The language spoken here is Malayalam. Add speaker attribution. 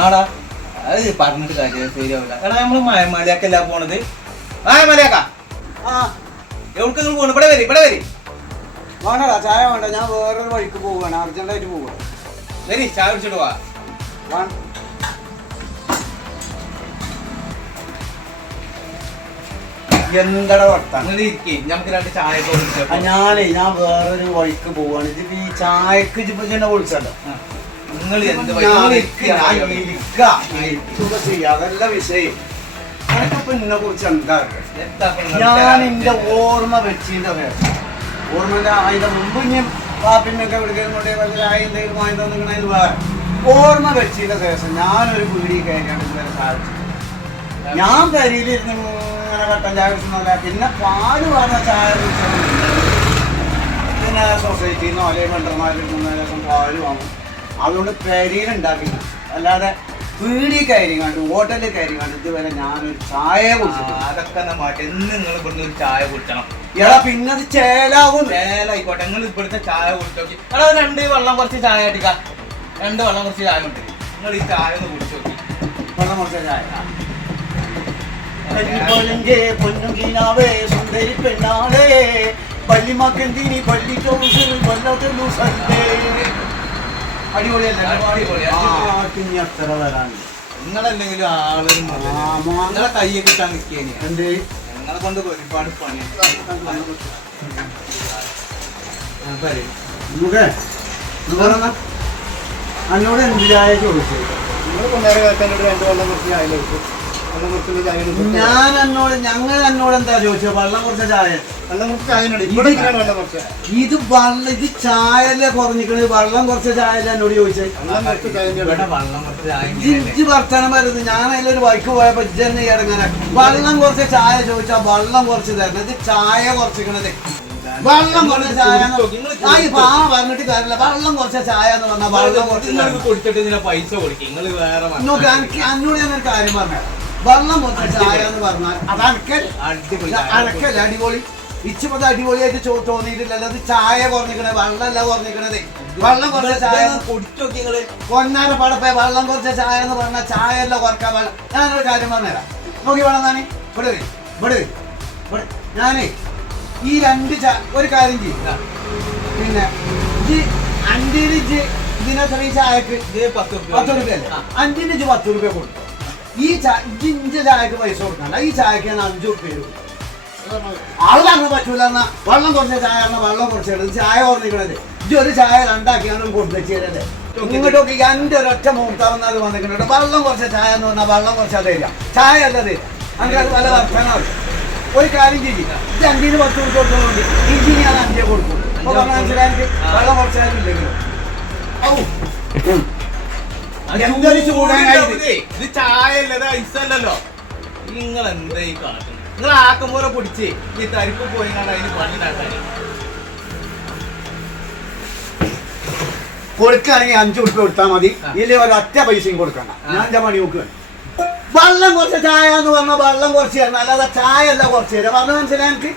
Speaker 1: ആടാ അത് പറഞ്ഞിട്ട് കാര്യം ശരിയാവില്ല. എടാ നമ്മൾ മലയാക്കല്ല പോണത്? ആ മലയാക്ക
Speaker 2: ആ
Speaker 1: എവിടെ നിങ്ങൾ പോണു? ഇവിടെ വരി ഇവിടെ വരി.
Speaker 2: വേണ്ടടാ ചായ വേണ്ട ഞാൻ വേറൊരു വഴിക്ക് പോവുകയാണ് അർജന്റായിട്ട് പോവുക
Speaker 1: വരി ചായ കുടിച്ചിട്ട് പോവാ
Speaker 2: എന്തട വർത്താനം?
Speaker 1: ഇരിക്കേ നമുക്ക് രണ്ട് ചായ
Speaker 2: ഞാനേ ഞാൻ വേറൊരു വഴിക്ക് പോവാണ് ഇതിപ്പോ ഈ ചായക്ക് ഇങ്ങനെ വിളിച്ചല്ലോ.
Speaker 1: നിങ്ങൾ എന്ത്
Speaker 2: അതല്ല വിഷയം. എനിക്കിപ്പോ നിന്നെ കുറിച്ച് എന്താ ഞാൻ എന്റെ ഓർമ്മ വെച്ചിന്റെ ഓർമ്മ അതിന്റെ മുമ്പ് ഞാൻ പാപ്പിനൊക്കെ എവിടേക്കും കൊണ്ടേ എന്തെങ്കിലും വാങ്ങി വേറെ. ഓർമ്മ വെച്ചിന്റെ ശേഷം ഞാനൊരു പീടി ഇതുവരെ സാധിച്ചു ഞാൻ കരിയിലിരുന്ന് ഇങ്ങനെ കട്ടൻ ചായ പിന്നെ പാൽ പറഞ്ഞ ചായ പിന്നെ സൊസൈറ്റിയിൽ നിന്നോ അല്ലെങ്കിൽ വെണ്ടർമാരിൽ നിന്ന് പാൽ വാങ്ങും. അതുകൊണ്ട് പെരിയിൽ ഉണ്ടാക്കില്ല. അല്ലാതെ പീടി കയറി കണ്ട് ഹോട്ടലിൽ കയറി കണ്ട് ഇതുവരെ ഞാനൊരു ചായ കുടിച്ചു
Speaker 1: അതൊക്കെ എന്നാ മാറ്റി. എന്ന് നിങ്ങൾ ഇവിടുന്ന് ഒരു ചായ കുടിക്കണം
Speaker 2: എടാ പിന്നെ അത് ചേലാവും.
Speaker 1: ചേലായിക്കോട്ടെ. നിങ്ങൾ ഇവിടുത്തെ ചായ കുടിച്ചു നോക്കി. എടാ രണ്ട് വെള്ളം കുറച്ച് ചായ അടിക്കാം രണ്ട് വെള്ളം കുറച്ച് ചായ ഉണ്ട് നിങ്ങൾ ഈ ചായ ഒന്ന് കുടിച്ചു നോക്കി.
Speaker 2: വെള്ളം കുറച്ച് ചായ. പൊന്നുകിനാവേ സുന്ദരി പെണ്ണാളേ പള്ളിമാക്കെന്തിനി പള്ളി ടോസ് വല്ലാത്ത ലൂസല്ലേ അടിപൊളിയല്ലേ?
Speaker 1: അടിപൊളി,
Speaker 2: ആ
Speaker 1: അടിപൊളി.
Speaker 2: പിന്നെ എത്ര വരാനുണ്ട്
Speaker 1: നിങ്ങളല്ലെങ്കിലും ആളൊരു മുതൽ.
Speaker 2: ആ, മോനെ.
Speaker 1: നിങ്ങളെ കയ്യെ കിട്ടാൻ നിൽക്കേനി
Speaker 2: എന്ത്?
Speaker 1: ഞങ്ങളെ കൊണ്ട് ഒരുപാട് പണി.
Speaker 2: മുഖേ എന്നോട് എന്ത് ചായ ചോദിച്ചു ഞാൻ എന്നോട് ഞങ്ങൾ എന്നോട് എന്താ ചോദിച്ചത് വെള്ളം കുറച്ച ചായ. ഇത് വെള്ളം ഇത് ചായല്ലേ അല്ലേ വെള്ളം കുറച്ച ചായല്ലേ എന്നോട് ചോദിച്ചത്
Speaker 3: വെള്ളം കുറച്ച് ചായ
Speaker 1: ഇവിടെ എന്നോട് കുറച്ച് ചായ
Speaker 2: ഇജ്ജ് വർത്തമാനം വരുന്നത് ഞാൻ അതിലൊരു ബൈക്ക് പോയപ്പോ ഇജ്ജന്നെ ഇറങ്ങാന. വെള്ളം കുറച്ച് ചായ ചോദിച്ചാ വെള്ളം കുറച്ച് തരണം. ഇത് ചായ കുറച്ചിക്കണത് വെള്ളം കുറച്ച് ചായ ആ പറഞ്ഞിട്ട് കാര്യമില്ല. വെള്ളം കുറച്ച് ചായ എന്ന് പറഞ്ഞാൽ വെള്ളം കുറച്ച്
Speaker 1: കൊടുത്തിട്ട് പൈസ കൊടുക്കും. നിങ്ങൾ വേറെ വാങ്ങി.
Speaker 2: നോക്ക് എനിക്ക് അന്നോട് ഞാൻ ഒരു കാര്യം പറഞ്ഞു. വെള്ളം കുറച്ച ചായ എന്ന് പറഞ്ഞാൽ അത് അനക്കൽ അനക്കല്ല? അടിപൊളി. ഇച്ചിപ്പത് അടിപൊളിയായിട്ട് ചോ തോന്നിയിട്ടില്ലല്ലോ. അത് ചായ കുറഞ്ഞിക്കണേ വെള്ളമല്ല കുറഞ്ഞിക്കണത് വെള്ളം കുറച്ച ചായ. കൊന്നാര പടപ്പേ വെള്ളം കുറച്ച ചായ എന്ന് പറഞ്ഞാൽ ചായ അല്ല കുറയ്ക്കാൻ വെള്ളം ഞാനൊരു കാര്യം പറഞ്ഞുതരാം. നോക്കി വേണം ഞാൻ ഇവിടെ വരും ഇവിടെ വരും ഇവിടെ. ഞാനേ ഈ രണ്ട് ചാ ഒരു കാര്യം ചെയ്യും
Speaker 1: ആ,
Speaker 2: പിന്നെ ഇജ്ജ് അഞ്ചിന് ഇജ്ജ് ഇതിനെത്ര ഈ ചായക്ക്
Speaker 1: പത്ത്
Speaker 2: റുപ്യ അല്ലേ. അഞ്ചിന് ഇജ്ജ് പത്ത് രൂപ കൊടുക്കും. ഈ ചായ ഇജ്ജ് ചായക്ക് പൈസ കൊടുക്കണ്ട. ഈ ചായക്ക് ഞാൻ അഞ്ചു രൂപ ആളങ്ങനെ പറ്റൂല എന്നാ വെള്ളം കുറച്ച ചായ എന്നാ വെള്ളം കുറച്ചിടുന്നത് ചായ ഓർമ്മിക്കണത്. ഇത് ഒരു ചായ രണ്ടാക്കിയാണ് കൊടുത്തല്ലേ ഇങ്ങോട്ട് നോക്കി എന്റെ ഒരൊറ്റ മൂത്താവുന്നത് വന്നിട്ടുണ്ട് വെള്ളം കുറച്ച ചായ എന്ന് പറഞ്ഞാൽ വെള്ളം കുറച്ചാൽ തരിക. ചായ അല്ല തരിക. അങ്ങനെ പല വർത്തനാവും ഒരു കാര്യം ചെയ്യും. ഇത് അഞ്ചിന് പത്ത് രൂപ കൊടുക്കുന്നുണ്ട് ഇഞ്ചിന് ഞാൻ അഞ്ചേ കൊടുക്കും. അപ്പൊ പറഞ്ഞാൽ മനസ്സിലായി വെള്ളം കുറച്ചാലും ഇല്ലെങ്കിലും? ഔ. എന്തൊരു
Speaker 1: ഇത്? ചായ അല്ലല്ലോ നിങ്ങൾ എന്തായി കാട്ടുന്നത് നിങ്ങൾ ആക്കം പോലെ പിടിച്ച് ഈ തരിപ്പ് പോയി കണ്ട് അതിന് പണി
Speaker 2: കൊടുക്കുകയാണെങ്കിൽ അഞ്ചു ഉറുപ്പ് കൊടുത്താൽ മതി. ഇല്ലേ ഒരു ഒരൊറ്റ പൈസയും കൊടുക്കണ്ട. ഞാൻ എന്റെ പണി നോക്കുക വെള്ളം കുറച്ച് ചായ എന്ന് പറഞ്ഞാൽ വെള്ളം കുറച്ച് തരണം. അല്ലാതെ ചായ അല്ല കുറച്ച് തരാം. പറഞ്ഞ മനസ്സിലായി എനിക്ക്?